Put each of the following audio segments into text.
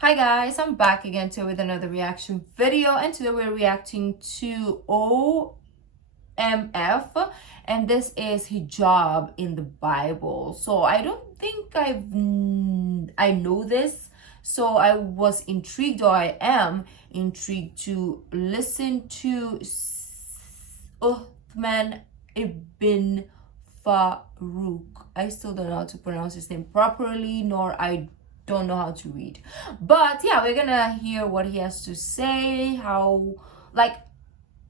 Hi guys, I'm back again today with another reaction video, and today we're reacting to OMF, and this is hijab in the Bible. So I don't think I know this, so I was intrigued, or I am intrigued to listen to Uthman Ibn Farooq. I still don't know how to pronounce his name properly, nor I don't know how to read, but yeah, we're gonna hear what he has to say.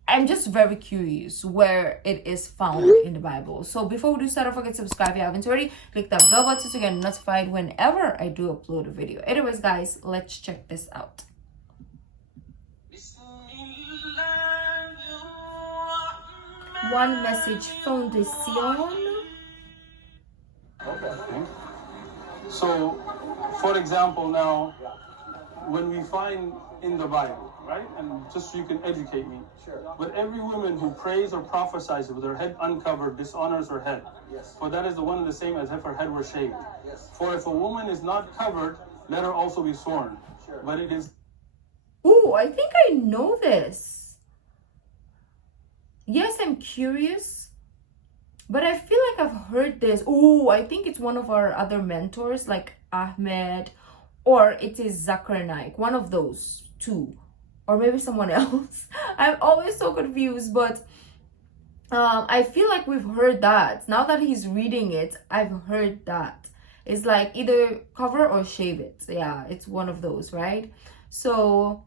I'm just very curious where it is found in the Bible. So before we do start, don't forget to subscribe if you haven't already. Click that bell button to get notified whenever I do upload a video. Anyways guys, let's check this out. One message foundation. Okay. So, for example, now, when we find in the Bible, right, and just so you can educate me, sure. But every woman who prays or prophesies with her head uncovered dishonors her head. Yes. For that is the one and the same as if her head were shaved. Yes. For if a woman is not covered, let her also be sworn. Sure. But it is... Oh, I think I know this. Yes, I'm curious, but I feel like I've heard this. Oh, I think it's one of our other mentors, like Ahmed, or it is Zakir Naik, one of those two, or maybe someone else. I'm always so confused, but I feel like we've heard that. Now that he's reading it, I've heard that. It's like either cover or shave it. Yeah, it's one of those, right? So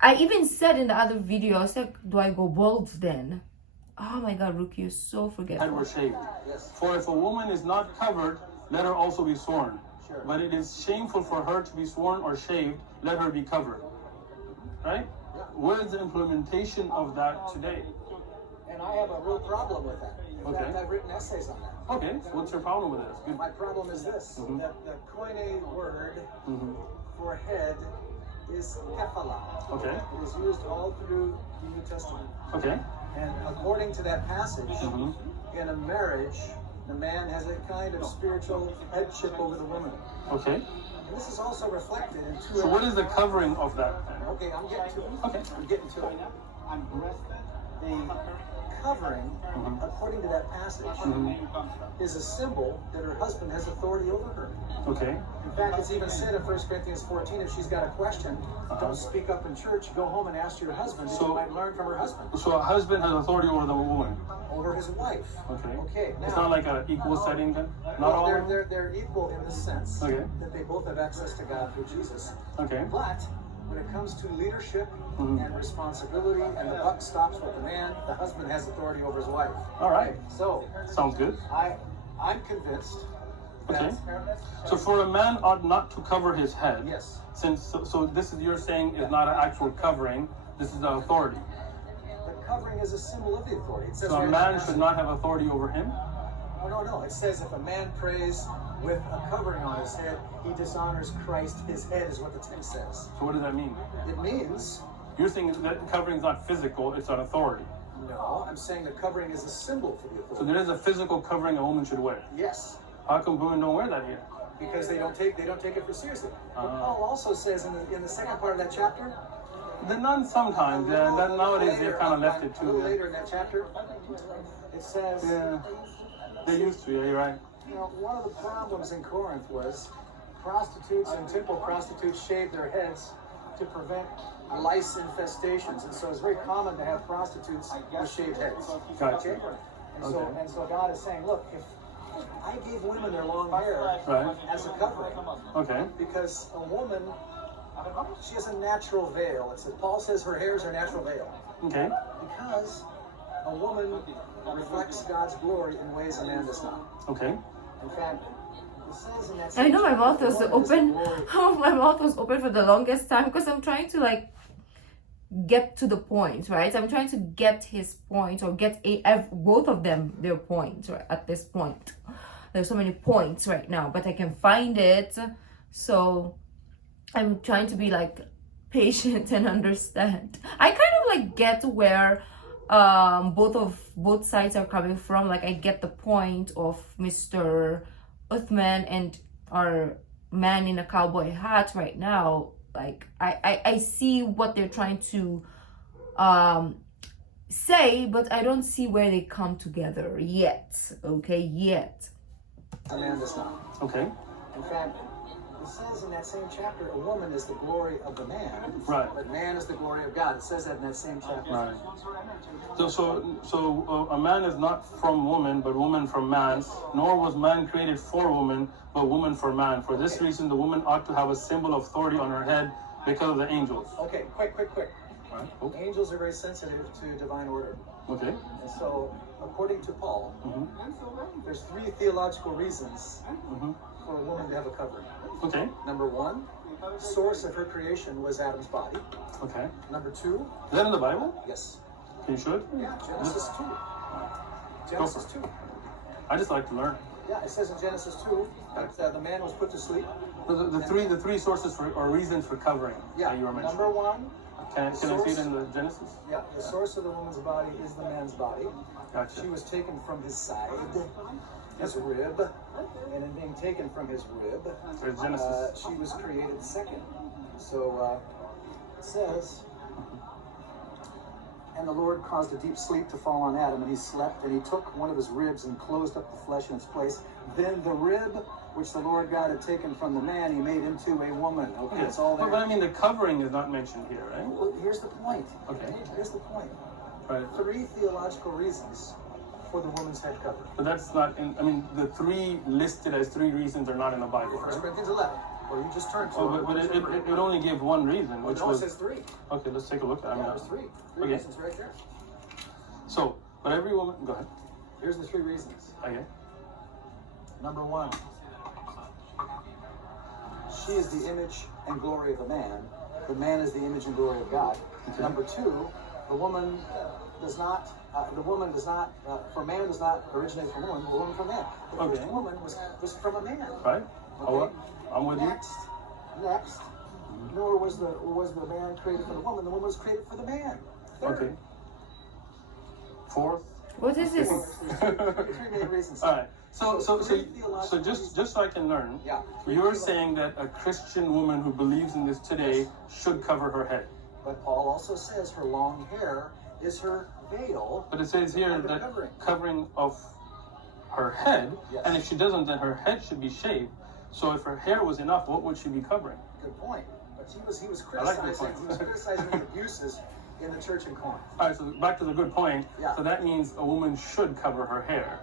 I even said in the other video, I said, do I go bald then? Oh my God, Rukia, you're so forgetful. head were shaved. Yes. For if a woman is not covered, let her also be sworn. Sure. But it is shameful for her to be sworn or shaved, let her be covered. Right? Yeah. Where is the implementation of that today? And I have a real problem with that. In Okay. fact, I've written essays on that. Okay, so what's your problem with this? Good. My problem is this, Mhm. that the Koine word Mhm. for head is kephala. Okay. It is used all through the New Testament. Okay. And according to that passage, Mhm. in a marriage, the man has a kind of spiritual headship over the woman. Okay. And this is also reflected in two... So what is the covering of that? Okay, I'm getting to it. Okay. I'm getting to it. The covering, Mhm. according to that passage, Mhm. is a symbol that her husband has authority over her. Okay. In fact, it's even said in 1 Corinthians 14, if she's got a question, don't speak up in church, go home and ask your husband, that So- you might learn from her husband, So a husband has authority over the woman. over his wife. Okay. Okay, now, It's not like an equal setting then? Not well, all? they're equal in the sense Okay. that they both have access to God through Jesus. Okay. But when it comes to leadership Mhm. and responsibility, and the buck stops with the man, the husband has authority over his wife. All right. So Sounds good. I'm convinced that Okay. So for a man ought not to cover his head. yes, So this is, you're saying, is not an actual covering. This is the authority. the covering is a symbol of the authority. It says So right a in the man passage- should not have authority over him? No. It says if a man prays with a covering on his head, he dishonors Christ. His head is what the text says. So what does that mean? It means, You're saying that covering is not physical, it's an authority. no, I'm saying the covering is a symbol for the So authority. there is a physical covering a woman should wear. Yes, How come women don't wear that here? because they don't take it for seriously. But Ah. Paul also says in the second part of that chapter, The nuns sometimes, yeah. That nowadays they've kind of left it a too. little Yeah. later in that chapter, it says, Yeah. They used to. Yeah, you're right. you know, one of the problems in Corinth was prostitutes and temple prostitutes shaved their heads to prevent lice infestations, and so it's very common to have prostitutes with shaved heads. Gotcha. Okay? Okay. And so God is saying, look, if I gave women their long hair Right. as a covering, Okay. because a woman, she has a natural veil. It says, Paul says her hair is her natural veil, Okay. because a woman reflects God's glory in ways a man does not. Okay. In fact, it says in that I know my same mouth chapter, was the woman is the open. glory. My mouth was open for the longest time because I'm trying to like get to the point, right? I'm trying to get his point, or get both of them their point, right? At this point, there's so many points right now, but I can find it. So I'm trying to be like patient and understand. I kind of like get where both sides are coming from. Like I get the point of Mr. Uthman and our man in a cowboy hat right now, like I see what they're trying to say, but I don't see where they come together yet. Okay, yet. A man does not. Okay. In fact, it says in that same chapter, a woman is the glory of the man. Right. But man is the glory of God. It says that in that same chapter. Right. So a man is not from woman, but woman from man. Nor was man created for woman, but woman for man. For this reason, the woman ought to have a symbol of authority on her head because of the angels. Okay, quick. Right. Oh. Angels are very sensitive to divine order. Okay. And so, according to Paul, there's 3 theological reasons for a woman to have a covering. Okay. Number 1, source of her creation was Adam's body. Okay. Number 2, Is that in the Bible? yes. Can you show it? Yeah, Genesis 2. Genesis 2. I just like to learn. Yeah, it says in Genesis 2 that the man was put to sleep. The three sources for or reasons for covering that you were mentioning. Number 1, Can I see it in the Genesis? yeah, the source of the woman's body is the man's body. Gotcha. She was taken from his side, his rib, and in being taken from his rib, There's Genesis. she was created second. So it says, and the Lord caused a deep sleep to fall on Adam, and he slept, and he took one of his ribs and closed up the flesh in its place. Then the rib which the Lord God had taken from the man, he made into a woman. Okay, it's all there. But I mean, the covering is not mentioned here, right? Well, here's the point. Okay. Here's the point. Right. 3 theological reasons for the woman's head cover. But that's not in. I mean, the 3 listed as 3 reasons are not in the Bible, 1 right? Corinthians 11, or you just turned to Oh, but it only gave one reason, well, which no, it was. says 3. Okay, let's take a look at it. Yeah, there's 3. 3 Okay. reasons right there. So, but every woman. Go ahead. Here's the 3 reasons. Okay. Number 1, she is the image and glory of the man. The man is the image and glory of God. Okay. Number 2, the woman does not. For man does not originate from woman, but woman from man. The first Okay. woman was from a man. Right. Okay. I'm with you. Next, nor was the man created for the woman. The woman was created for the man. Third. Okay. 4th. What is this? There's 3 main reasons. All right. So theological just so I can learn, Yeah. you're saying that a Christian woman who believes in this today should cover her head. But Paul also says her long hair is her veil. But it says here And the that covering. of her head, Yes. and if she doesn't, then her head should be shaved. So if her hair was enough, what would she be covering? Good point. But he was I like your criticizing point. he was criticizing the abuses in the church in Corinth. All right, so back to the good point. Yeah. So that means a woman should cover her hair,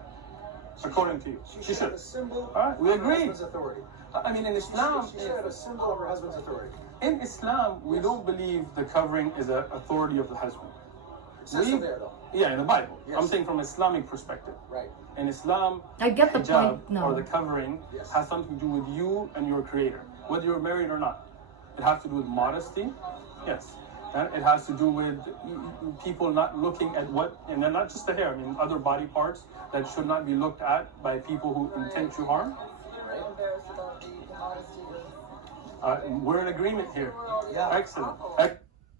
according to you. She should have a symbol All right, we of her agree. husband's authority. I mean, in Islam, She should have a symbol of her husband's authority. in Islam, we Yes. don't believe the covering is an authority of the husband. It says so there, though. Yeah, in the Bible. Yes. I'm saying from Islamic perspective. Right. In Islam, I get the hijab point now. or the covering Yes. has something to do with you and your creator, whether you're married or not. It has to do with modesty, yes. And it has to do with people not looking at what, and then not just the hair, I mean other body parts that should not be looked at by people who intend to harm. Embarrassed about the modesty. We're in agreement here. Yeah. Excellent.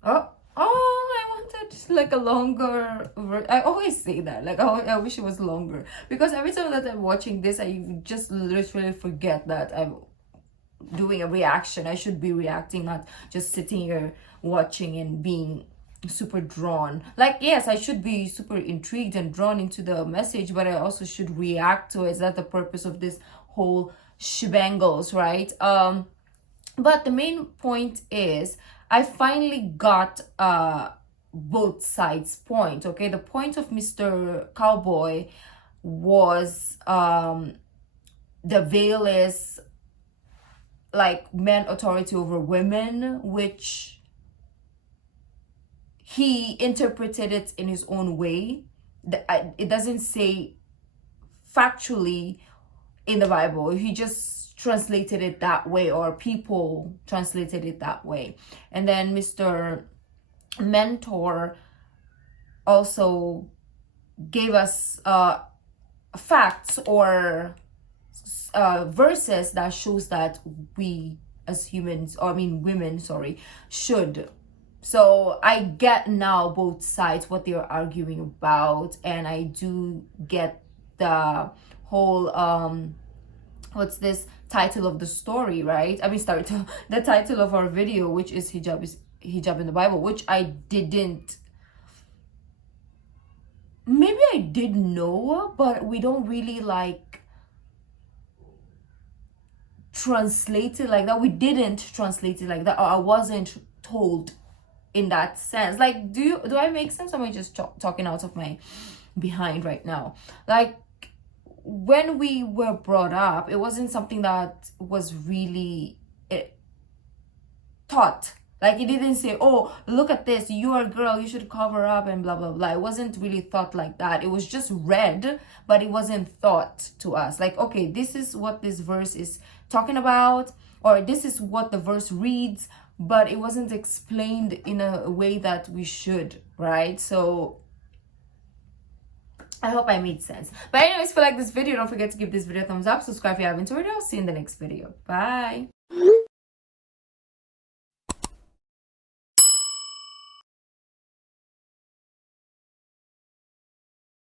I wanted like a longer. I always say that. Like I wish it was longer because every time that I'm watching this, I just literally forget that I'm doing a reaction. I should be reacting, not just sitting here watching and being super drawn. Like yes, I should be super intrigued and drawn into the message, but I also should react to it. Is that the purpose of this whole shebangles, right? But the main point is I finally got both sides' point. Okay, the point of Mr. Cowboy was the veil is like men authority over women, which he interpreted it in his own way. It doesn't say factually in the Bible. He just translated it that way, or people translated it that way. And then Mr. Mentor also gave us facts or verses that shows that we as humans, or I mean women, should. So I get now both sides what they're arguing about, and I do get the whole what's this title of the story, right? I mean, sorry, the title of our video, which is hijab in the Bible, which I didn't, maybe I did know, but we don't really like translate it like that. We didn't translate it like that, or I wasn't told in that sense. Like, do I make sense? Or am I just talking out of my behind right now? Like, when we were brought up, it wasn't something that was really taught. Like, it didn't say, oh, look at this, you're a girl, you should cover up and blah blah blah. It wasn't really thought like that. It was just read, but it wasn't thought to us. Like, okay, this is what this verse is talking about, or this is what the verse reads, but it wasn't explained in a way that we should, right? So I hope I made sense. But anyways, if you like this video, don't forget to give this video a thumbs up, subscribe if you haven't already. I'll see you in the next video. Bye.